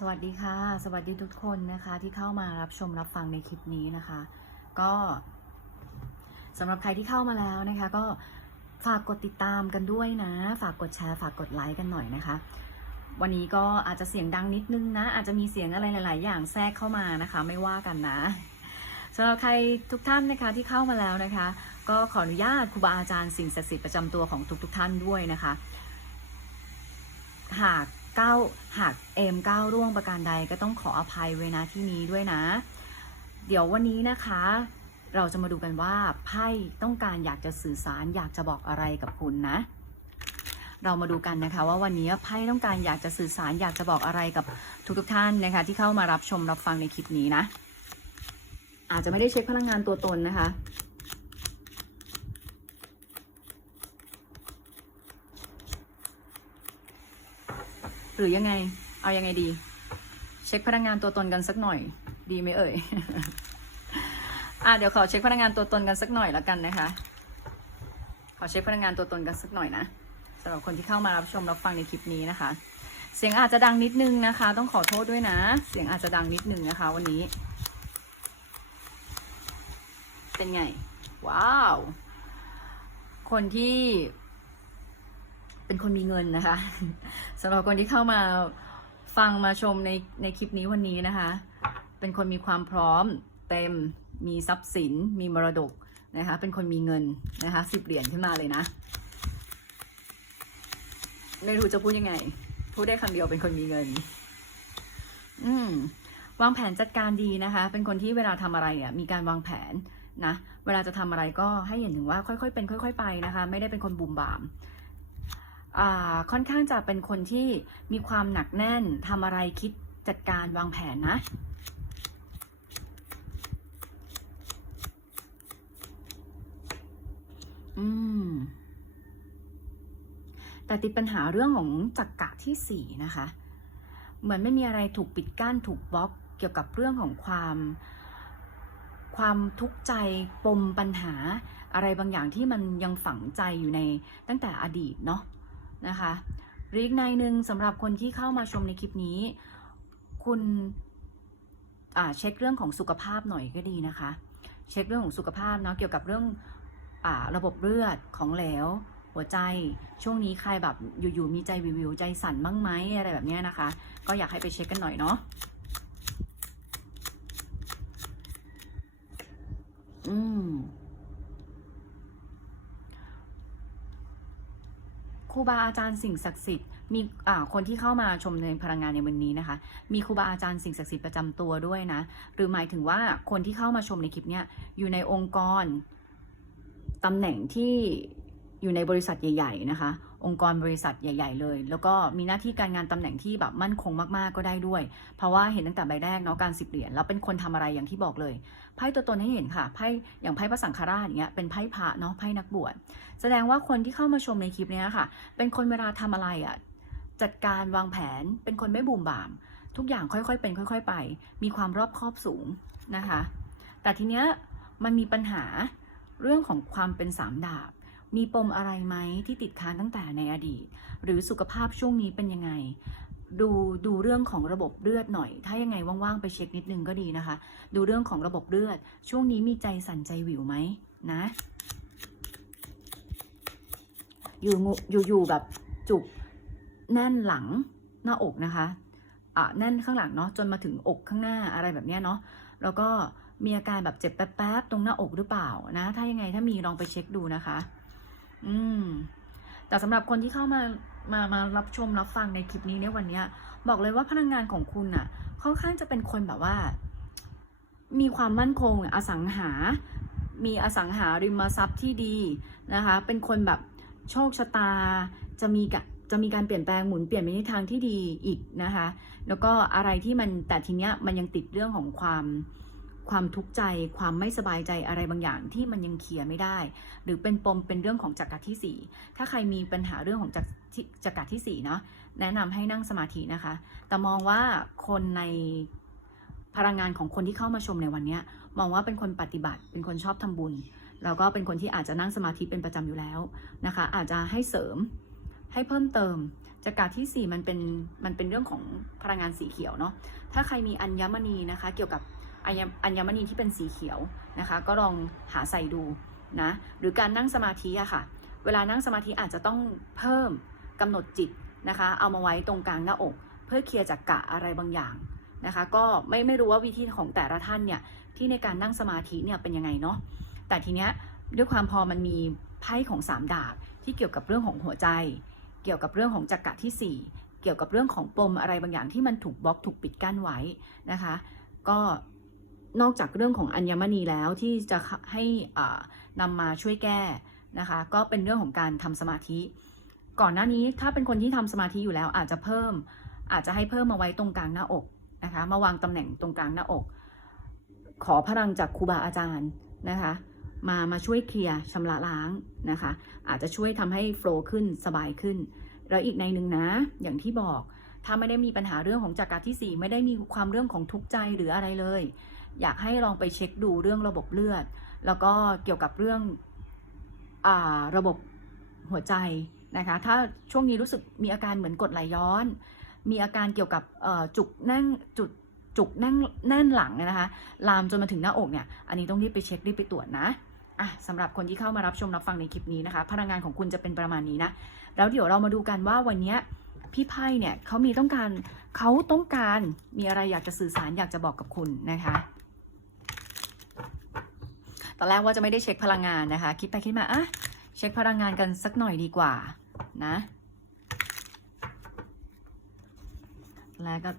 สวัสดีค่ะ สวัสดีทุกคนนะคะ ที่เข้ามารับชมรับฟังในคลิปนี้นะคะ ก็สำหรับใครที่เข้ามาแล้วนะคะ ก็ฝากกดติดตามกันด้วยนะ ฝากกดแชร์ ฝากกดไลค์กันหน่อยนะคะ วันนี้ก็อาจจะเสียงดังนิดนึงนะ อาจจะมีเสียงอะไรหลาย ๆ อย่างแทรกเข้ามานะคะ ไม่ว่ากันนะสำหรับใครทุกท่านนะคะที่เข้ามาแล้วนะคะ ก็ขออนุญาตครูบาอาจารย์สิ่งศักดิ์สิทธิ์ประจำตัวของทุก ๆ ท่านด้วยนะคะ หาก ก้าวหากเอมก้าวร่วงประการใดก็ต้องขออภัยไว้นะที่นี้ด้วยนะ เดี๋ยววันนี้นะคะ เราจะมาดูกันว่าไพ่ต้องการอยากจะสื่อสารอยากจะบอกอะไรกับคุณนะ เรามาดูกันนะคะ ว่าวันนี้ไพ่ต้องการอยากจะสื่อสารอยากจะบอกอะไรกับทุกๆท่านนะคะ ที่เข้ามารับชมรับฟังในคลิปนี้นะ อาจจะไม่ได้เช็คพลังงานตัวตนนะคะ หรือยังไง เอายังไงดี เช็คพนักงานตัวตนกันสักหน่อย ดีไหมเอ่ย อะเดี๋ยวขอเช็คพนักงานตัวตนกันสักหน่อยแล้วกันนะคะ ขอเช็คพนักงานตัวตนกันสักหน่อยนะสำหรับคนที่เข้ามารับชมรับฟังในคลิปนี้นะคะ เสียงอาจจะดังนิดนึงนะคะ ต้องขอโทษด้วยนะ เสียงอาจจะดังนิดนึงนะคะ วันนี้ เป็นไง ว้าว คนที่ เป็นคนมีเงินนะคะสำหรับคนที่เข้ามาฟังมาชมในในคลิปนี้วันนี้นะคะ เป็นคนมีความพร้อมเต็มมีทรัพย์สิน มีมรดกนะคะ เป็นคนมีเงินนะคะสิบเหรียญขึ้นมาเลยนะ ไม่รู้จะพูดยังไง พูดได้คำเดียวเป็นคนมีเงิน อืมวางแผนจัดการดีนะคะ เป็นคนที่เวลาทำอะไรอะมีการวางแผนนะ เวลาจะทำอะไรก็ให้เห็นถึงว่าค่อยๆเป็น ค่อย ๆ ไปนะคะ ไม่ได้เป็นคนบุมบาม ค่อนข้างจะเป็นคนที่มีความหนักแน่นทำอะไรคิดจัดการวางแผนนะอืมแต่ติดปัญหาเรื่องของจักกะที่สี่นะคะ เหมือนไม่มีอะไรถูกปิดกั้นถูกบล็อกเกี่ยวกับเรื่องของความ ความทุกข์ใจปมปัญหาอะไรบางอย่างที่มันยังฝังใจอยู่ในตั้งแต่อดีตเนาะ นะคะหรืออีกในหนึ่งสำหรับคนที่เข้ามาชมในคลิปนี้ คุณเช็คเรื่องของสุขภาพหน่อยก็ดีนะคะ เช็คเรื่องของสุขภาพเนาะเกี่ยวกับเรื่องอระบบเลือดของเหลวหัวใจช่วงนี้ใครแบบอยู่ๆมีใจวิวใจสั่นบ้างไหมอะไรแบบนี้นะคะ ก็อยากให้ไปเช็คกันหน่อยเนาะอืม รูบาอาจารย์สิ่งศักดิ์สิทธิ์มีอ่าคนที่เข้ามาชมในพลังงานในวันนี้นะคะ มีครูบาอาจารย์สิ่งศักดิ์สิทธิ์ประจำตัวด้วยนะ หรือหมายถึงว่าคนที่เข้ามาชมในคลิปเนี้ยอยู่ในองค์กรตำแหน่งที่อยู่ในบริษัทใหญ่ ๆ นะคะ องค์กรบริษัทใหญ่ ๆ เลย แล้วก็มีหน้าที่การงานตำแหน่งที่แบบมั่นคงมากๆก็ได้ด้วย เพราะว่าเห็นตั้งแต่ใบแรกเนาะการสิบเหรียญแล้วเป็นคนทำอะไรอย่างที่บอกเลยไพ่ตัวตนให้เห็นค่ะไพ่อย่างไพ่พระสังฆราชอย่างเงี้ยเป็นไพ่พระเนาะไพ่นักบวชแสดงว่าคนที่เข้ามาชมในคลิปเนี้ยค่ะ เป็นคนเวลาทำอะไรอะจัดการวางแผนเป็นคนไม่บูมบาม ทุกอย่างค่อยๆเป็น ค่อย ๆ ไป มีความรอบคอบสูงนะคะ แต่ทีเนี้ยมันมีปัญหาเรื่องของความเป็นสามดาบ มีปมอะไรไหมที่ติดค้างตั้งแต่ในอดีต หรือสุขภาพช่วงนี้เป็นยังไง ดูดูเรื่องของระบบเลือดหน่อย ถ้ายังไงว่างๆไปเช็คนิดนึงก็ดีนะคะ ดูเรื่องของระบบเลือด ช่วงนี้มีใจสั่นใจหวิวไหมนะอยู่งอยู่อยู่แบบจุกแน่นหลังหน้าอกนะคะอะแน่นข้างหลังเนาะจนมาถึงอกข้างหน้าอะไรแบบเนี้ยเนาะแล้วก็มีอาการแบบเจ็บแป๊บๆตรงหน้าอกหรือเปล่านะ ถ้ายังไงถ้ามีลองไปเช็คดูนะคะ อืม แต่สำหรับคนที่เข้ามามามารับชมรับฟังในคลิปนี้ในวันเนี้ย บอกเลยว่าพลังงานของคุณน่ะ ค่อนข้างจะเป็นคนแบบว่า มีความมั่นคงอสังหา มีอสังหาริมทรัพย์ที่ดีนะคะ เป็นคนแบบโชคชะตาจะมีกะจะมีการเปลี่ยนแปลงหมุนเปลี่ยนไปในทางที่ดีอีกนะคะ แล้วก็อะไรที่มันแต่ทีเนี้ยมันยังติดเรื่องของความ ความทุกข์ใจความไม่สบายใจอะไรบางอย่างที่มันยังเคลียร์ไม่ได้ หรือเป็นปมเป็นเรื่องของจักรที่สี่ถ้าใครมีปัญหาเรื่องของจักรจักรที่สี่เนาะแนะนำให้นั่งสมาธินะคะ แต่มองว่าคนในพลังงานของคนที่เข้ามาชมในวันนี้มองว่าเป็นคนปฏิบัติ เป็นคนชอบทำบุญ แล้วก็เป็นคนที่อาจจะนั่งสมาธิเป็นประจำอยู่แล้วนะคะ อาจจะให้เสริมให้เพิ่มเติมจักระที่ 4 มันเป็นมันเป็นเรื่องของพลังงานสีเขียวเนาะถ้าใครมีอัญมณีนะคะ เกี่ยวกับ อัญมณีที่เป็นสีเขียวนะคะ ก็ลองหาใส่ดูนะหรือการนั่งสมาธิอะค่ะ เวลานั่งสมาธิอาจจะต้องเพิ่มกำหนดจิตนะคะ เอามาไว้ตรงกลางหน้าอก เพื่อเคลียร์จักกะอะไรบางอย่างนะคะ ก็ไม่ไม่รู้ว่าวิธีของแต่ละท่านเนี่ยที่ในการนั่งสมาธิเนี่ยเป็นยังไงเนาะแต่ทีเนี้ยด้วยความพอมันมีไพ่ของสามดาบที่เกี่ยวกับเรื่องของหัวใจ เกี่ยวกับเรื่องของจักกะที่ 4 เกี่ยวกับเรื่องของปมอะไรบางอย่างที่มันถูกบล็อกถูกปิดกั้นไว้นะคะ ก็ นอกจากเรื่องของอัญมณีแล้วที่จะให้อ่านำมาช่วยแก้นะคะ ก็เป็นเรื่องของการทำสมาธิ ก่อนหน้านี้ถ้าเป็นคนที่ทำสมาธิอยู่แล้วอาจจะเพิ่มอาจจะให้เพิ่มมาไว้ตรงกลางหน้าอกนะคะ มาวางตำแหน่งตรงกลางหน้าอก ขอพลังจากครูบาอาจารย์นะคะมามาช่วยเคลียร์ชำระล้างนะคะ อาจจะช่วยทำให้โฟล์ขึ้นสบายขึ้น แล้วอีกในหนึ่งนะ อย่างที่บอก ถ้าไม่ได้มีปัญหาเรื่องของจักรที่ 4 ไม่ได้มีความเรื่องของทุกข์ใจหรืออะไรเลย อยากให้ลองไปเช็คดูเรื่องระบบเลือด แล้วก็เกี่ยวกับเรื่องอระบบหัวใจนะคะ ถ้าช่วงนี้รู้สึกมีอาการเหมือนกดไหลย้อน มีอาการเกี่ยวกับจุกแน่นจุดจุกแน่นแน่นหลังนะคะ ลามจนมาถึงหน้าอกเนี่ย อันนี้ต้องรีบไปเช็ครีบไปตรวจนะอะสำหรับคนที่เข้ามารับชมรับฟังในคลิปนี้นะคะ พลังงานของคุณจะเป็นประมาณนี้นะ แล้วเดี๋ยวเรามาดูกันว่าวันนี้พี่ไพ่เนี่ยเขามีต้องการเขาต้องการมีอะไรอยากจะสื่อสารอยากจะบอกกับคุณนะคะ ตอนแรกว่าจะไม่ได้เช็คพลังงานนะคะ คิดไปคิดมาอะเช็คพลังงานกันสักหน่อยดีกว่านะ แล้วก็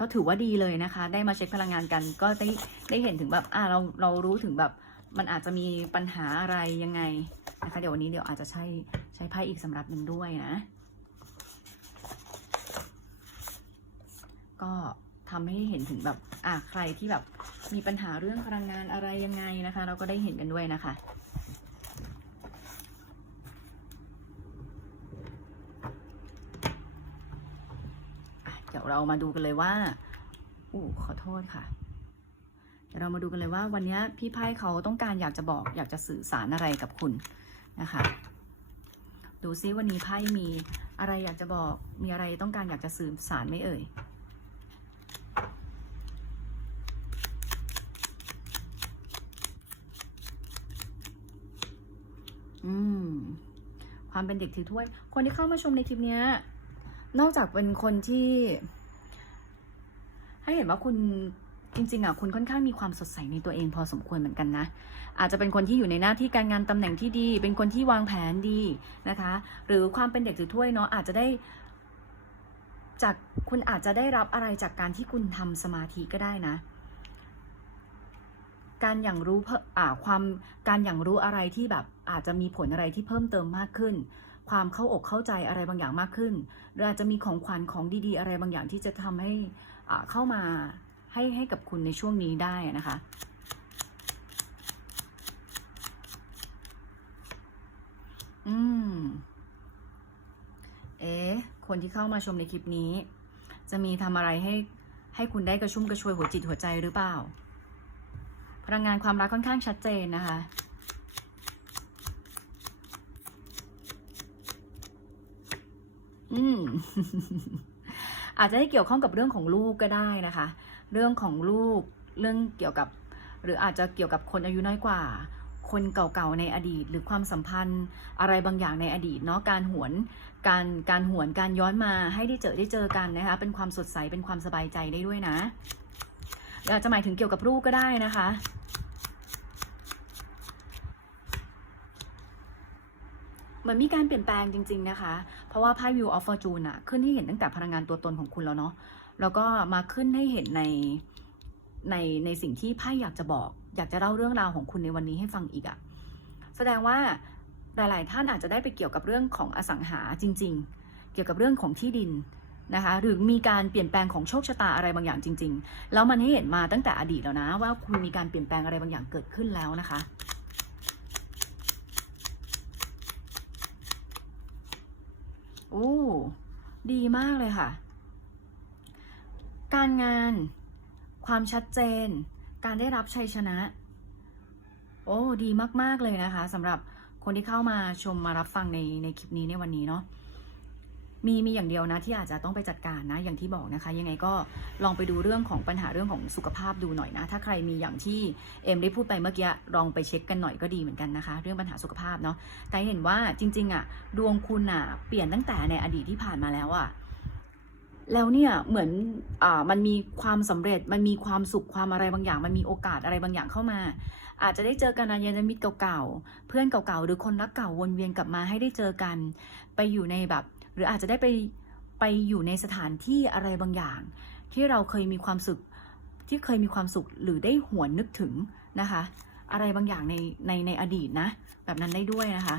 ก็ถือว่าดีเลยนะคะ ได้มาเช็คพลังงานกัน ก็ได้ได้เห็นถึงแบบอ่าเราเรารู้ถึงแบบมันอาจจะมีปัญหาอะไรยังไงนะคะ เดี๋ยววันนี้เดี๋ยวอาจจะใช้ใช้ไพ่อีกสำหรับหนึ่งด้วยนะ ก็ทำให้เห็นถึงแบบอ่าใครที่แบบ มีปัญหาเรื่องพลังงานอะไรยังไงนะคะ เราก็ได้เห็นกันด้วยนะคะ เดี๋ยวเรามาดูกันเลยว่าอู้ขอโทษค่ะเดี๋ยวเรามาดูกันเลยว่าวันนี้พี่ไพ่เขาต้องการอยากจะบอก อยากจะสื่อสารอะไรกับคุณนะคะดูซิวันนี้ไพ่มีอะไรอยากจะบอกมีอะไรต้องการอยากจะสื่อสารไหมเอ่ย อืม ความเป็นเด็กถือถ้วย คนที่เข้ามาชมในคลิปเนี้ย นอกจากเป็นคนที่ ให้เห็นว่าคุณจริงๆอะคุณค่อนข้างมีความสดใสในตัวเองพอสมควรเหมือนกันนะ อาจจะเป็นคนที่อยู่ในหน้าที่การงานตำแหน่งที่ดี เป็นคนที่วางแผนดีนะคะ หรือความเป็นเด็กถือถ้วยเนาะอาจจะได้ จากคุณอาจจะได้รับอะไรจากการที่คุณทำสมาธิก็ได้นะ การอย่างรู้อ่าความการอย่างรู้อะไรที่แบบอาจจะมีผลอะไรที่เพิ่มเติมมากขึ้น ความเข้าอกเข้าใจอะไรบางอย่างมากขึ้น หรืออาจจะมีของขวัญของดีๆ อะไรบางอย่างที่จะทำให้อ่าเข้ามาให้ให้กับคุณในช่วงนี้ได้นะคะอืม เอ๊ะ คนที่เข้ามาชมในคลิปนี้ จะมีทำอะไรให้ให้คุณได้กระชุ่มกระชวยหัวจิตหัวใจหรือเปล่า พลังงานความรักค่อนข้างชัดเจนนะคะ อืม อาจจะได้เกี่ยวข้องกับเรื่องของลูกก็ได้นะคะ เรื่องของลูก เรื่องเกี่ยวกับ หรืออาจจะเกี่ยวกับคนอายุน้อยกว่า คนเก่าๆในอดีต หรือความสัมพันธ์อะไรบางอย่างในอดีตเนาะ การหวน การ การหวน การย้อนมาให้ได้เจอได้เจอกันนะคะ เป็นความสดใส เป็นความสบายใจได้ด้วยนะ อาจจะหมายถึงเกี่ยวกับลูกก็ได้นะคะ เหมือนมีการเปลี่ยนแปลงจริง ๆนะคะ เพราะว่าไพ่ View of Fortune อะขึ้นให้เห็นตั้งแต่พลังงานตัวตนของคุณแล้วเนาะ แล้วก็มาขึ้นให้เห็นในในในสิ่งที่ไพ่อยากจะบอก อยากจะเล่าเรื่องราวของคุณในวันนี้ให้ฟังอีกอะแสดงว่าหลาย ๆ ท่านอาจจะได้ไปเกี่ยวกับเรื่องของอสังหาจริง ๆ เกี่ยวกับเรื่องของที่ดิน นะคะหรือมีการเปลี่ยนแปลงของโชคชะตาอะไรบางอย่างจริง ๆ แล้วมันให้เห็นมาตั้งแต่อดีตแล้วนะ ว่าคุณมีการเปลี่ยนแปลงอะไรบางอย่างเกิดขึ้นแล้วนะคะ โอ้ดีมากเลยค่ะ การงาน ความชัดเจน การได้รับชัยชนะ โอ้ดีมากๆเลยนะคะสำหรับคนที่เข้ามาชมมารับฟังในในคลิปนี้ในวันนี้เนาะ มีมีอย่างเดียวนะที่อาจจะต้องไปจัดการนะอย่างที่บอกนะคะ ยังไงก็ลองไปดูเรื่องของปัญหาเรื่องของสุขภาพดูหน่อยนะ ถ้าใครมีอย่างที่เอ็มได้พูดไปเมื่อกี้ลองไปเช็คกันหน่อยก็ดีเหมือนกันนะคะ เรื่องปัญหาสุขภาพเนาะแต่เห็นว่าจริงๆอะดวงคุณอะเปลี่ยนตั้งแต่ในอดีตที่ผ่านมาแล้วอะแล้วเนี่ยเหมือนอ่ามันมีความสำเร็จมันมีความสุขความอะไรบางอย่าง มันมีโอกาสอะไรบางอย่างเข้ามา อาจจะได้เจอกันนะยานมิตรเก่าๆเพื่อนเก่าๆหรือคนรักเก่าวนเวียนกลับมาให้ได้เจอกัน ไปอยู่ในแบบ หรืออาจจะได้ไปไปอยู่ในสถานที่อะไรบางอย่าง ที่เราเคยมีความสุขที่เคยมีความสุขหรือได้หวนนึกถึงนะคะ อะไรบางอย่างในในในอดีตนะ แบบนั้นได้ด้วยนะคะ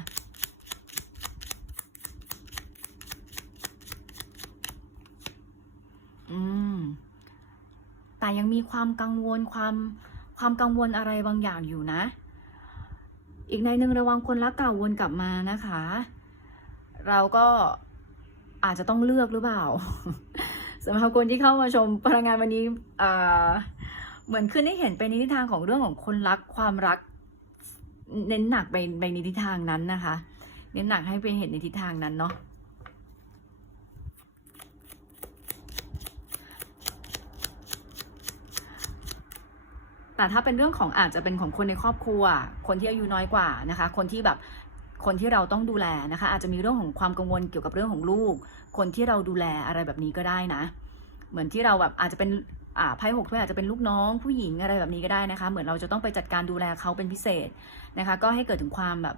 อืมแต่ยังมีความกังวลความความกังวลอะไรบางอย่างอยู่นะ อีกในหนึ่งระวังคนรักเก่าวนกลับมานะคะ เราก็ อาจจะต้องเลือกหรือเปล่าสำหรับคนที่เข้ามาชมพลังงานวันนี้เหมือนขึ้นให้เห็นไปในทิศทางของเรื่องของคนรักความรัก เน้นหนักไปไปในทิศทางนั้นนะคะ เน้นหนักให้ไปเห็นในทิศทางนั้นเนาะแต่ถ้าเป็นเรื่องของอาจจะเป็นของคนในครอบครัว คนที่อายุน้อยกว่านะคะ คนที่แบบคนที่เราต้องดูแลนะคะ อาจจะมีเรื่องของความกังวลเกี่ยวกับเรื่องของลูก คนที่เราดูแลอะไรแบบนี้ก็ได้นะ เหมือนที่เราแบบอาจจะเป็นอ่าไพ่หกถ้วยอาจจะเป็นลูกน้องผู้หญิงอะไรแบบนี้ก็ได้นะคะ เหมือนเราจะต้องไปจัดการดูแลเขาเป็นพิเศษนะคะ ก็ให้เกิดถึงความแบบ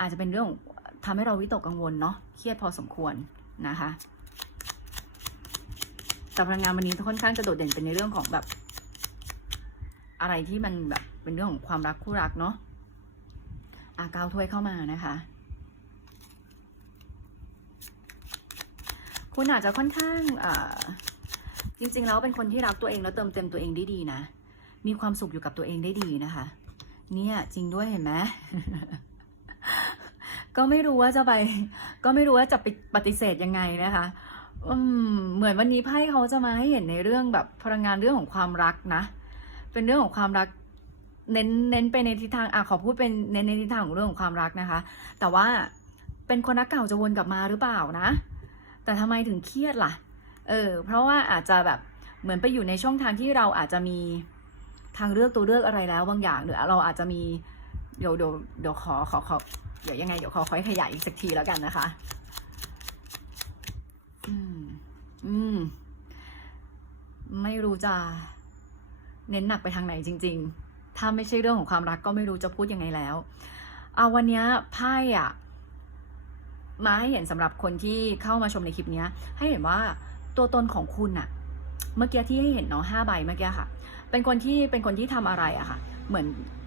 อาจจะเป็นเรื่องของทำให้เราวิตกกังวลเนาะเครียดพอสมควรนะคะแต่พลังงานวันนี้ค่อนข้างจะโดดเด่นเป็นในเรื่องของแบบ อะไรที่มันแบบเป็นเรื่องของความรักคู่รักเนาะอาก้าวถ้วยเข้ามานะคะ คุณอาจจะค่อนข้างจริงๆแล้วเป็นคนที่รักตัวเองแล้วเติมเต็มตัวเองได้ดีนะ มีความสุขอยู่กับตัวเองได้ดีนะคะ เนี่ยจริงด้วยเห็นไหมก็ไม่รู้ว่าจะไป ก็ไม่รู้ว่าจะไปปฏิเสธยังไงนะคะอืมเหมือนวันนี้ไพ่เขาจะมาให้เห็นในเรื่องแบบพลังงานเรื่องของความรักนะ เป็นเรื่องของความรัก เน้นเน้นไปในทิศทางอะขอพูดเป็นเน้นในทิศทางของเรื่องของความรักนะคะ แต่ว่าเป็นคนรักเก่าจะวนกลับมาหรือเปล่านะ แต่ทำไมถึงเครียดล่ะ เออ เพราะว่าอาจจะแบบเหมือนไปอยู่ในช่องทางที่เราอาจจะมีทางเลือกตัวเลือกอะไรแล้วบางอย่างหรือเราอาจจะมีเดี๋ยวเดี๋ยวเดี๋ยวขอขอขอเดี๋ยวยังไงเดี๋ยวขอค่อยขยายอีกสักทีแล้วกันนะคะ อืม อืม ไม่รู้จะ เน้นหนักไปทางไหนจริง ๆ ถ้าไม่ใช่เรื่องของความรักก็ไม่รู้จะพูดยังไงแล้ว เอาวันนี้ไพ่อะ มาให้เห็นสำหรับคนที่เข้ามาชมในคลิปนี้ให้เห็นว่าตัวตนของคุณอะเมื่อกี้ที่ให้เห็นเนาะห้าใบเมื่อกี้ค่ะ เป็นคนที่เป็นคนที่ทำอะไรอะค่ะ เหมือน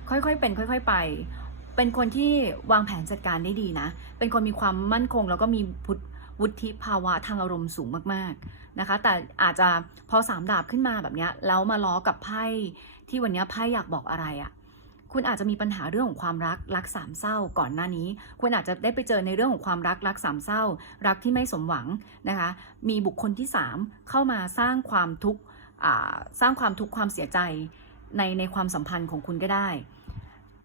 ค่อยๆเป็น ค่อย ๆ ไป เป็นคนที่วางแผนจัดการได้ดีนะ เป็นคนมีความมั่นคง แล้วก็มีพุทธวุฒิภาวะทางอารมณ์สูงมากๆนะคะ แต่อาจจะพอสามดาบขึ้นมาแบบนี้แล้วมาล้อกับไพ่ที่วันนี้ไพ่อยากบอกอะไรอะ คุณอาจจะมีปัญหาเรื่องของความรักรักสามเศร้าก่อนหน้านี้ คุณอาจจะได้ไปเจอในเรื่องของความรักรักสามเศร้า รักที่ไม่สมหวังนะคะ มีบุคคลที่สามเข้ามาสร้างความทุกข์สร้างความทุกข์ความเสียใจในในความสัมพันธ์ของคุณก็ได้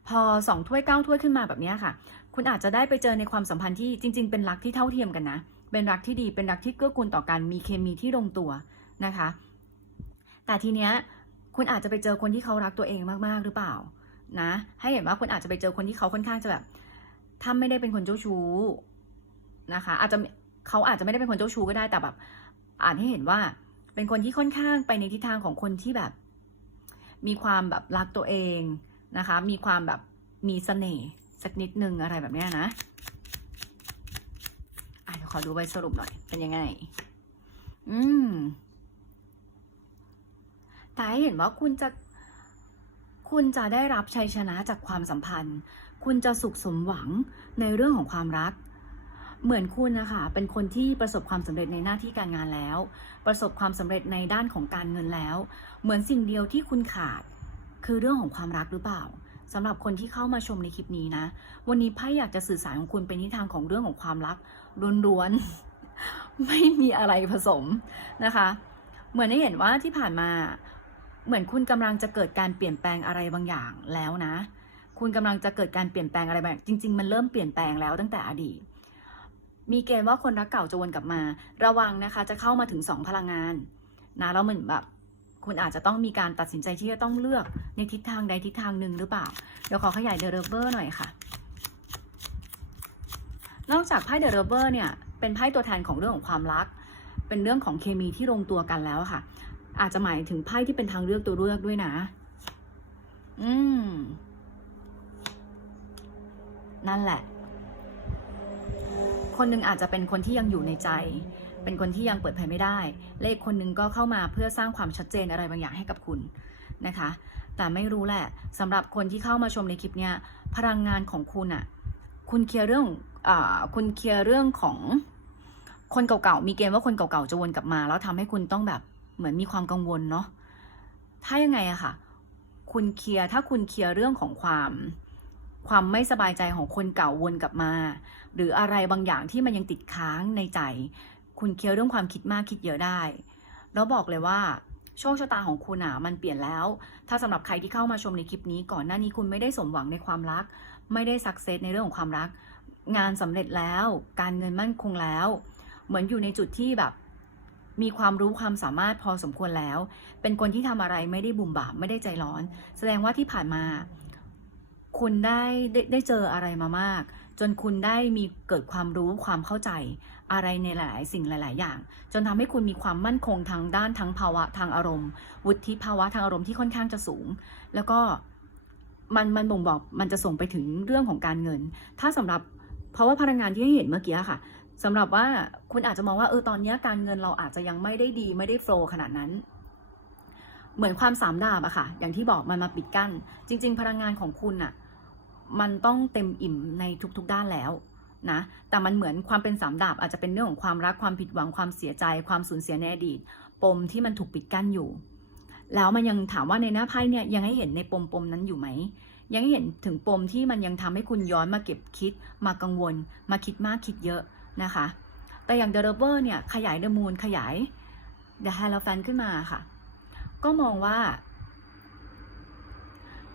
พอสองถ้วยเก้าถ้วยขึ้นมาแบบนี้ค่ะ คุณอาจจะได้ไปเจอในความสัมพันธ์ที่จริง ๆ เป็นรักที่เท่าเทียมกันนะ เป็นรักที่ดีเป็นรักที่เกื้อกูลต่อกันมีเคมีที่ลงตัวนะคะ แต่ทีเนี้ยคุณอาจจะไปเจอคนที่เขารักตัวเองมากๆหรือเปล่า นะ ให้เห็นว่าคุณอาจจะไปเจอคนที่เขาค่อนข้างจะแบบถ้าไม่ได้เป็นคนเจ้าชู้นะคะ อาจจะเขาอาจจะไม่ได้เป็นคนเจ้าชู้ก็ได้แต่แบบ อ่านให้เห็นว่า เป็นคนที่ค่อนข้างไปในทิศทางของคนที่แบบ มีความแบบรักตัวเองนะคะ มีความแบบมีเสน่ห์สักนิดนึงอะไรแบบนี้นะอะเดี๋ยวขอดูใบสรุปหน่อย เป็นยังไง อืมแต่เห็นว่าคุณจะ คุณจะได้รับชัยชนะจากความสัมพันธ์ คุณจะสุขสมหวังในเรื่องของความรัก เหมือนคุณนะคะ เป็นคนที่ประสบความสำเร็จในหน้าที่การงานแล้ว ประสบความสำเร็จในด้านของการเงินแล้ว เหมือนสิ่งเดียวที่คุณขาด คือเรื่องของความรักหรือเปล่าสำหรับคนที่เข้ามาชมในคลิปนี้นะ วันนี้ไพ่อยากจะสื่อสารของคุณเป็นทิศทางของเรื่องของความรักล้วนๆ ไม่มีอะไรผสมนะคะ เหมือนได้เห็นว่าที่ผ่านมา เหมือนคุณกำลังจะเกิดการเปลี่ยนแปลงอะไรบางอย่างแล้วนะ คุณกำลังจะเกิดการเปลี่ยนแปลงอะไรบางจริง ๆ มันเริ่มเปลี่ยนแปลงแล้วตั้งแต่อดีต มีเกณฑ์ว่าคนรักเก่าจะวนกลับมา ระวังนะคะ จะเข้ามาถึงสองพลังงานนะแล้วเหมือนแบบคุณอาจจะต้องมีการตัดสินใจที่จะต้องเลือกในทิศทางใดทิศทางหนึ่งหรือเปล่า เดี๋ยวขอขยายเดอะเรเบอร์หน่อยค่ะ นอกจากไพ่เดอะเรเบอร์เนี่ย เป็นไพ่ตัวแทนของเรื่องของความรัก เป็นเรื่องของเคมีที่ลงตัวกันแล้วค่ะ อาจจะหมายถึงไพ่ที่เป็นทางเลือกตัวเลือกด้วยนะ อืม นั่นแหละ คนหนึ่งอาจจะเป็นคนที่ยังอยู่ในใจ เป็นคนที่ยังเปิดเผยไม่ได้และอีกคนหนึ่งก็เข้ามาเพื่อสร้างความชัดเจนอะไรบางอย่างให้กับคุณนะคะ แต่ไม่รู้แหละสำหรับคนที่เข้ามาชมในคลิปเนี้ย พลังงานของคุณอะคุณเคลียร์เรื่องอคุณเคลียร์เรื่องของคนเก่าๆ มีเกณฑ์ว่าคนเก่าๆ จะวนกลับมา แล้วทำให้คุณต้องแบบ เหมือนมีความกังวลเนาะถ้ายังไงอะค่ะ คุณเคลียร์ถ้าคุณเคลียร์เรื่องของความความไม่สบายใจของคนเก่าวนกลับมา หรืออะไรบางอย่างที่มันยังติดค้างในใจ คุณเคลียร์เรื่องความคิดมากคิดเยอะได้ แล้วบอกเลยว่าโชคชะตาของคุณอะมันเปลี่ยนแล้ว ถ้าสำหรับใครที่เข้ามาชมในคลิปนี้ก่อนหน้านี้คุณไม่ได้สมหวังในความรัก ไม่ได้สักเซสในเรื่องของความรัก งานสำเร็จแล้ว การเงินมั่นคงแล้ว เหมือนอยู่ในจุดที่แบบ มีความรู้ความสามารถพอสมควรแล้ว เป็นคนที่ทำอะไรไม่ได้บุ่มบามไม่ได้ใจร้อน แสดงว่าที่ผ่านมา คุณได้ได้ได้เจออะไรมามาก จนคุณได้มีเกิดความรู้ความเข้าใจอะไรในหลายๆสิ่งหลาย ๆ อย่าง จนทำให้คุณมีความมั่นคงทางด้านทั้งภาวะทางอารมณ์ วุฒิภาวะทางอารมณ์ที่ค่อนข้างจะสูง แล้วก็มันมันบ่งบอกมันจะส่งไปถึงเรื่องของการเงิน ถ้าสำหรับเพราะว่าพลังงานที่ให้เห็นเมื่อกี้ค่ะ สำหรับว่าคุณอาจจะมองว่าเออตอนนี้การเงินเราอาจจะยังไม่ได้ดีไม่ได้โฟล์ขนาดนั้น เหมือนความสามดาบอะค่ะ อย่างที่บอกมันมาปิดกั้น จริง ๆ พลังงานของคุณอะมันต้องเต็มอิ่มในทุกๆด้านแล้วนะ แต่มันเหมือนความเป็นสามดาบอาจจะเป็นเรื่องของความรักความผิดหวังความเสียใจ ความสูญเสียในอดีต ปมที่มันถูกปิดกั้นอยู่ แล้วมันยังถามว่าในหน้าไพ่เนี่ยยังให้เห็นในปมปมนั้นอยู่ไหมยังให้เห็นถึงปมที่มันยังทำให้คุณย้อนมาเก็บคิดมากังวล มาคิดมากคิดเยอะ นะคะ แต่อย่างเดอะเ v อร์เนี่ยขยายเดอะมูนขยายเดอะ h ฮ r o แฟนขึ้นมาค่ะ ก็มองว่า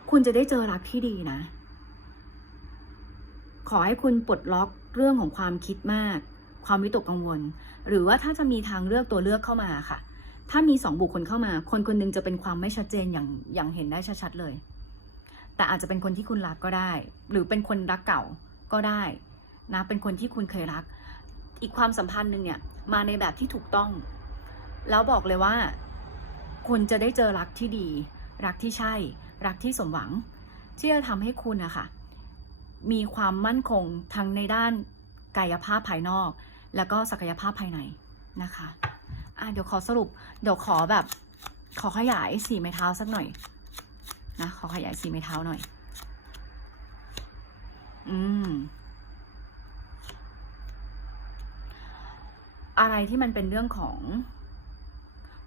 คุณจะได้เจอรักที่ดีนะ ขอให้คุณปลดล็อกเรื่องของความคิดมาก ความวิตกกังวล หรือว่าถ้าจะมีทางเลือกตัวเลือกเข้ามาค่ะ ถ้ามีสองบุคคลเข้ามา คนคนหนึงจะเป็นความไม่ชัดเจนอย่างอย่างเห็นได้ชัดๆเลย แต่อาจจะเป็นคนที่คุณรักก็ได้ หรือเป็นคนรักเก่าก็ได้นะเป็นคนที่คุณเคยรัก อีกความสัมพันธ์หนึ่งเนี่ยมาในแบบที่ถูกต้อง แล้วบอกเลยว่า คุณจะได้เจอรักที่ดี รักที่ใช่ รักที่สมหวัง ที่จะทำให้คุณอะค่ะมีความมั่นคงทั้งในด้านกายภาพภายนอก แล้วก็ศักยภาพภายในนะคะอะเดี๋ยวขอสรุป เดี๋ยวขอแบบ ขอขยายสี่ไม้เท้าสักหน่อยนะขอขยายสี่ไม้เท้าหน่อย อืม อะไรที่มันเป็นเรื่องของ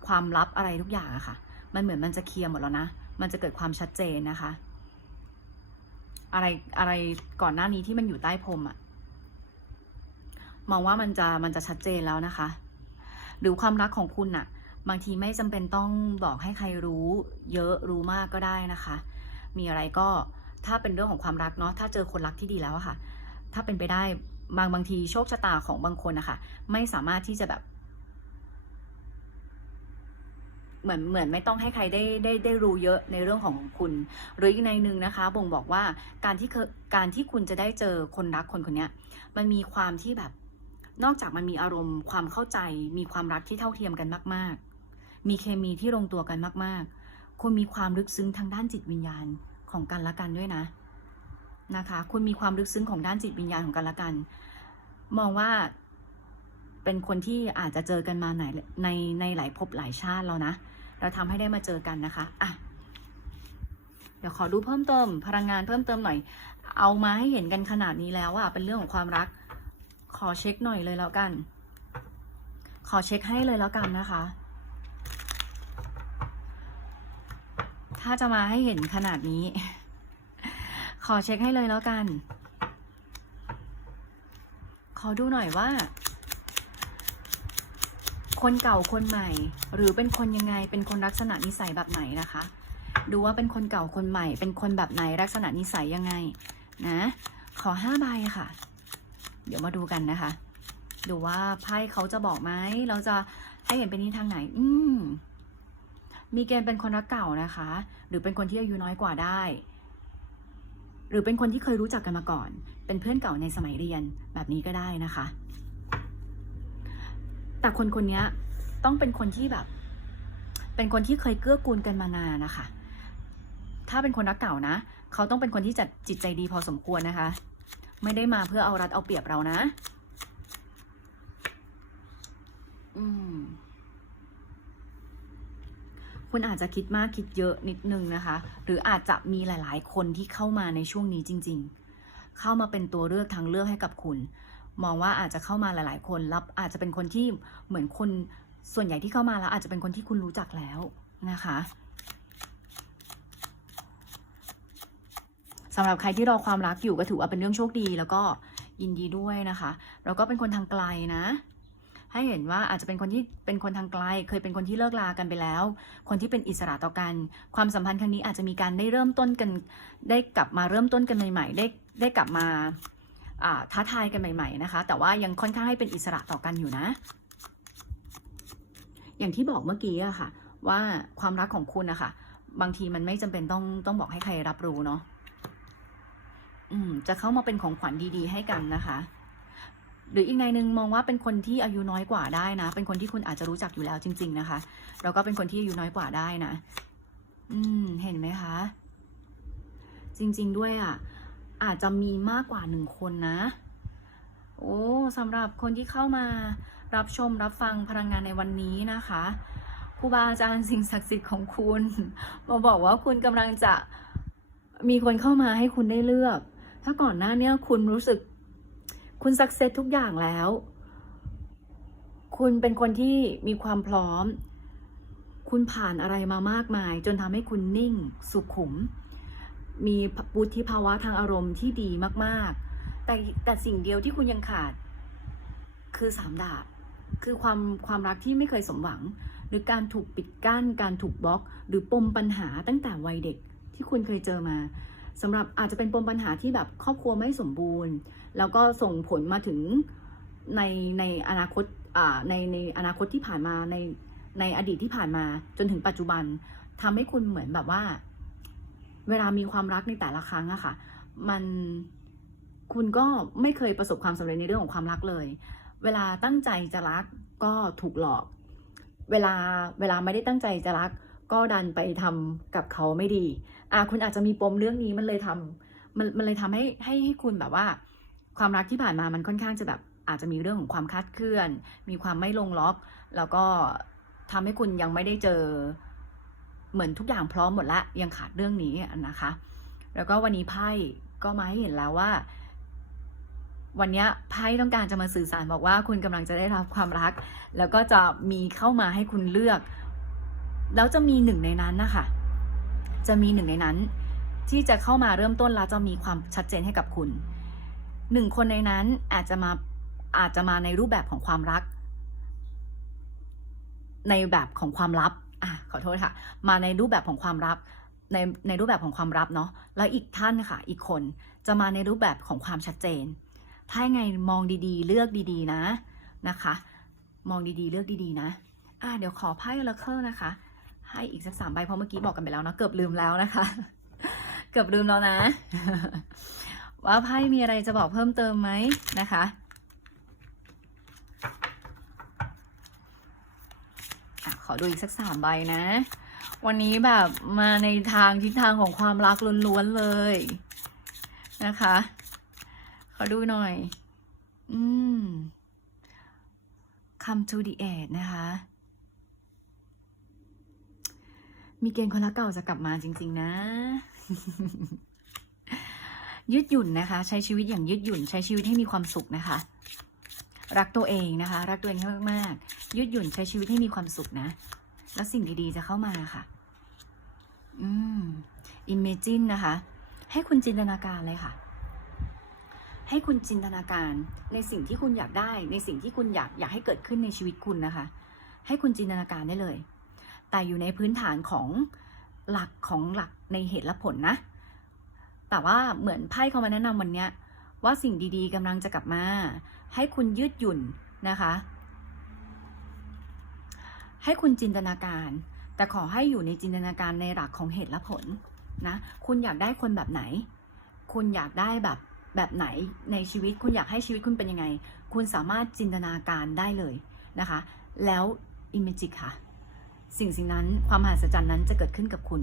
ความลับอะไรทุกอย่างอะค่ะ มันเหมือนมันจะเคลียร์หมดแล้วนะ มันจะเกิดความชัดเจนนะคะ อะไรอะไรก่อนหน้านี้ที่มันอยู่ใต้พรมอะมองว่ามันจะมันจะชัดเจนแล้วนะคะ หรือความรักของคุณอะบางทีไม่จำเป็นต้องบอกให้ใครรู้ เยอะรู้มากก็ได้นะคะ มีอะไรก็ถ้าเป็นเรื่องของความรักเนาะถ้าเจอคนรักที่ดีแล้วอะค่ะ ถ้าเป็นไปได้ บางบางทีโชคชะตาของบางคนนะคะไม่สามารถที่จะแบบ เหมือนเหมือนไม่ต้องให้ใครได้ได้ได้รู้เยอะในเรื่องของคุณ หรืออีกในหนึ่งนะคะ บ่งบอกว่าการที่เคการที่คุณจะได้เจอคนรักคนคนนี้มันมีความที่แบบ นอกจากมันมีอารมณ์ความเข้าใจ มีความรักที่เท่าเทียมกันมาก ๆ มีเคมีที่ลงตัวกันมาก ๆ คุณมีความลึกซึ้งทางด้านจิตวิญญาณของกันและกันด้วยนะ นะคะ คุณมีความลึกซึ้งของด้านจิตวิญญาณของกันและกัน มองว่าเป็นคนที่อาจจะเจอกันมาไหนในในหลายภพหลายชาติแล้วนะ เราทำให้ได้มาเจอกันนะคะอะเดี๋ยวขอดูเพิ่มเติม พลังงานเพิ่มเติมหน่อย เอามาให้เห็นกันขนาดนี้แล้วอะเป็นเรื่องของความรัก ขอเช็คหน่อยเลยแล้วกัน ขอเช็คให้เลยแล้วกันนะคะ ถ้าจะมาให้เห็นขนาดนี้ ขอเช็คให้เลยแล้วกัน ขอดูหน่อยว่า คนเก่าคนใหม่ หรือเป็นคนยังไง เป็นคนลักษณะนิสัยแบบไหนนะคะ ดูว่าเป็นคนเก่าคนใหม่ เป็นคนแบบไหนลักษณะนิสัยยังไง นะ ขอห้าใบค่ะ เดี๋ยวมาดูกันนะคะ ดูว่าไพ่เขาจะบอกไหม เราจะให้เห็นเป็นทิศทางไหน อืมมีเกณฑ์เป็นคนรักเก่านะคะ หรือเป็นคนที่อายุน้อยกว่าได้ หรือเป็นคนที่เคยรู้จักกันมาก่อน เป็นเพื่อนเก่าในสมัยเรียนแบบนี้ก็ได้นะคะ แต่คนคนนี้ต้องเป็นคนที่แบบ เป็นคนที่เคยเกื้อกูลกันมานานนะคะ ถ้าเป็นคนรักเก่านะ เขาต้องเป็นคนที่จัดจิตใจดีพอสมควรนะคะ ไม่ได้มาเพื่อเอารัดเอาเปรียบเรานะ อืม คุณอาจจะคิดมากคิดเยอะนิดนึงนะคะ หรืออาจจะมีหลาย ๆ คนที่เข้ามาในช่วงนี้จริง ๆ เข้ามาเป็นตัวเลือกทางเลือกให้กับคุณ มองว่าอาจจะเข้ามาหลาย ๆ คนแล้วอาจจะเป็นคนที่เหมือนคนส่วนใหญ่ที่เข้ามาแล้วอาจจะเป็นคนที่คุณรู้จักแล้วนะคะสำหรับใครที่รอความรักอยู่ก็ถือว่าเป็นเรื่องโชคดี แล้วก็ยินดีด้วยนะคะ แล้วก็เป็นคนทางไกลนะ ให้เห็นว่าอาจจะเป็นคนที่เป็นคนทางไกล เคยเป็นคนที่เลิกลากันไปแล้ว คนที่เป็นอิสระต่อกัน ความสัมพันธ์ครั้งนี้อาจจะมีการได้เริ่มต้นกัน ได้กลับมาเริ่มต้นกันใหม่ๆได้ได้กลับมาท้าทายกันใหม่ๆนะคะ แต่ว่ายังค่อนข้างให้เป็นอิสระต่อกันอยู่นะ อย่างที่บอกเมื่อกี้อะค่ะ ว่าความรักของคุณอะค่ะบางทีมันไม่จำเป็นต้องต้องบอกให้ใครรับรู้เนาะอืม จะเข้ามาเป็นของขวัญดีๆ ให้กันนะคะ หรืออีกในหนึ่งมองว่าเป็นคนที่อายุน้อยกว่าได้นะ เป็นคนที่คุณอาจจะรู้จักอยู่แล้วจริง ๆ นะคะแล้วก็เป็นคนที่อายุน้อยกว่าได้นะ อืม เห็นไหมคะ จริง ๆ ด้วยอะ อาจจะมีมากกว่าหนึ่งคนนะ โอ้สำหรับคนที่เข้ามารับชมรับฟังพลังงานในวันนี้นะคะครูบาอาจารย์สิ่งศักดิ์สิทธิ์ของคุณมาบอกว่าคุณกำลังจะมีคนเข้ามาให้คุณได้เลือก ถ้าก่อนหน้าเนี้ยคุณรู้สึก คุณสักเซสทุกอย่างแล้ว คุณเป็นคนที่มีความพร้อม คุณผ่านอะไรมามากมาย จนทำให้คุณนิ่ง สุขุม มีวุฒิภาวะทางอารมณ์ที่ดีมากๆ แต่แต่สิ่งเดียวที่คุณยังขาด คือสามดาบ คือความความรักที่ไม่เคยสมหวัง หรือการถูกปิดกั้น การถูกบล็อก หรือปมปัญหาตั้งแต่วัยเด็กที่คุณเคยเจอมาสำหรับอาจจะเป็นปมปัญหาที่แบบครอบครัวไม่สมบูรณ์ แล้วก็ส่งผลมาถึงในในอนาคตอ่าในในอนาคตที่ผ่านมาในในอดีตที่ผ่านมาจนถึงปัจจุบันทำให้คุณเหมือนแบบว่า เวลามีความรักในแต่ละครั้งอะค่ะ มันคุณก็ไม่เคยประสบความสำเร็จในเรื่องของความรักเลย เวลาตั้งใจจะรักก็ถูกหลอก เวลาเวลาไม่ได้ตั้งใจจะรัก ก็ดันไปทำกับเขาไม่ดีอะคุณอาจจะมีปมเรื่องนี้มันเลยทำมันมันเลยทำให้ให้ให้คุณแบบว่า ความรักที่ผ่านมามันค่อนข้างจะแบบอาจจะมีเรื่องของความคาดเคลื่อน มีความไม่ลงล็อก แล้วก็ทำให้คุณยังไม่ได้เจอ เหมือนทุกอย่างพร้อมหมดละ ยังขาดเรื่องนี้นะคะ แล้วก็วันนี้ไพ่ก็มาให้เห็นแล้วว่า วันนี้ไพ่ต้องการจะมาสื่อสารบอกว่าคุณกำลังจะได้รับความรัก แล้วก็จะมีเข้ามาให้คุณเลือก แล้วจะมีหนึ่งในนั้นนะคะ จะมีหนึ่งในนั้น ที่จะเข้ามาเริ่มต้นแล้วจะมีความชัดเจนให้กับคุณ หนึ่งคนในนั้นอาจจะมาอาจจะมาในรูปแบบของความรัก ในแบบของความลับอะขอโทษค่ะ มาในรูปแบบของความลับในในรูปแบบของความลับเนาะแล้วอีกท่านค่ะ อีกคนจะมาในรูปแบบของความชัดเจน ถ้าไงมองดีๆ เลือกดีๆนะนะคะ มองดีๆ เลือกดีๆนะอะเดี๋ยวขอไพ่ละเคอร์นะคะ ให้อีกสักสามใบเพราะเมื่อกี้บอกกันไปแล้วเนาะเกือบลืมแล้วนะคะ เกือบลืมแล้วนะ ว่าไพ่มีอะไรจะบอกเพิ่มเติมไหมนะคะ ขอดูอีกสักสามใบนะ วันนี้แบบมาในทางทิศทางของความรักล้วนๆเลยนะคะ ขอดูหน่อย อืม come to the end นะคะ มีเกณฑ์คนรักเก่าจะกลับมาจริง ๆ นะ ยืดหยุ่นนะคะ ใช้ชีวิตอย่างยืดหยุ่น ใช้ชีวิตให้มีความสุขนะคะ รักตัวเองนะคะ รักตัวเองให้มากๆยืดหยุ่นใช้ชีวิตให้มีความสุขนะ แล้วสิ่งดีๆจะเข้ามาค่ะ อืม imagine นะคะ ให้คุณจินตนาการเลยค่ะ ให้คุณจินตนาการในสิ่งที่คุณอยากได้ ในสิ่งที่คุณอยากอยากให้เกิดขึ้นในชีวิตคุณนะคะ ให้คุณจินตนาการได้เลย แต่อยู่ในพื้นฐานของหลักของหลักในเหตุและผลนะ แต่ว่าเหมือนไพ่เขามาแนะนำวันเนี้ยว่าสิ่งดีๆกำลังจะกลับมา ให้คุณยืดหยุ่นนะคะ ให้คุณจินตนาการ แต่ขอให้อยู่ในจินตนาการในหลักของเหตุและผลนะ คุณอยากได้คนแบบไหน คุณอยากได้แบบแบบไหนในชีวิต คุณอยากให้ชีวิตคุณเป็นยังไง คุณสามารถจินตนาการได้เลยนะคะ แล้วอิมเมจิกค่ะ สิ่งสิ่งนั้นความมหัศจรรย์นั้นจะเกิดขึ้นกับคุณ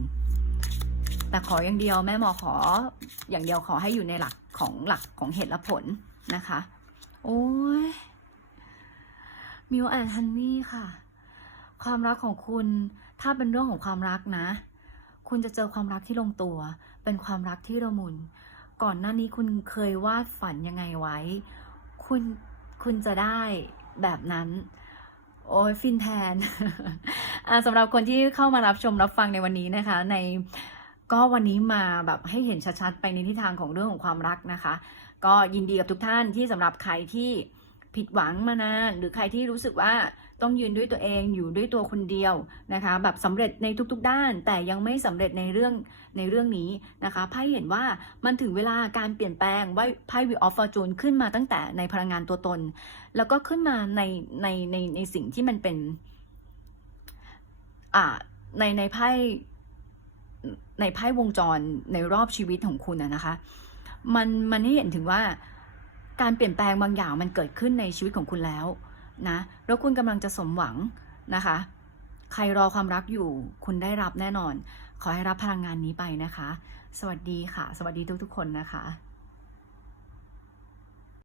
แต่ขออย่างเดียวแม่หมอขออย่างเดียวขอให้อยู่ในหลักของหลักของเหตุและผลนะคะ โอ้ยมิวแอนฮันนี่ค่ะ ความรักของคุณถ้าเป็นเรื่องของความรักนะ คุณจะเจอความรักที่ลงตัว เป็นความรักที่ระมุน ก่อนหน้านี้คุณเคยวาดฝันยังไงไว้ คุณคุณจะได้แบบนั้น โอ้ยฟินแทนสำหรับคนที่เข้ามารับชมรับฟังในวันนี้นะคะ ใน ก็วันนี้มาแบบให้เห็นชัดๆ ไปในทิศทางของเรื่องของความรักนะคะ ก็ยินดีกับทุกท่านที่สำหรับใครที่ผิดหวังมานานหรือใครที่รู้สึกว่าต้องยืนด้วยตัวเองอยู่ด้วยตัวคนเดียวนะคะ แบบสำเร็จในทุกๆด้าน แต่ยังไม่สำเร็จในเรื่องในเรื่องนี้นะคะไพ่เห็นว่ามันถึงเวลาการเปลี่ยนแปลงว่าไพ่วิออฟฟอร์จูนขึ้นมาตั้งแต่ในพลังงานตัวตน แล้วก็ขึ้นมาในในในในสิ่งที่มันเป็นอ่าในในไพ่ ในไพ่วงจรในรอบชีวิตของคุณอะนะคะ มันมันให้เห็นถึงว่าการเปลี่ยนแปลงบางอย่างมันเกิดขึ้นในชีวิตของคุณแล้วนะแล้วคุณกำลังจะสมหวังนะคะ ใครรอความรักอยู่ คุณได้รับแน่นอน ขอให้รับพลังงานนี้ไปนะคะ สวัสดีค่ะ สวัสดีทุกๆคนนะคะ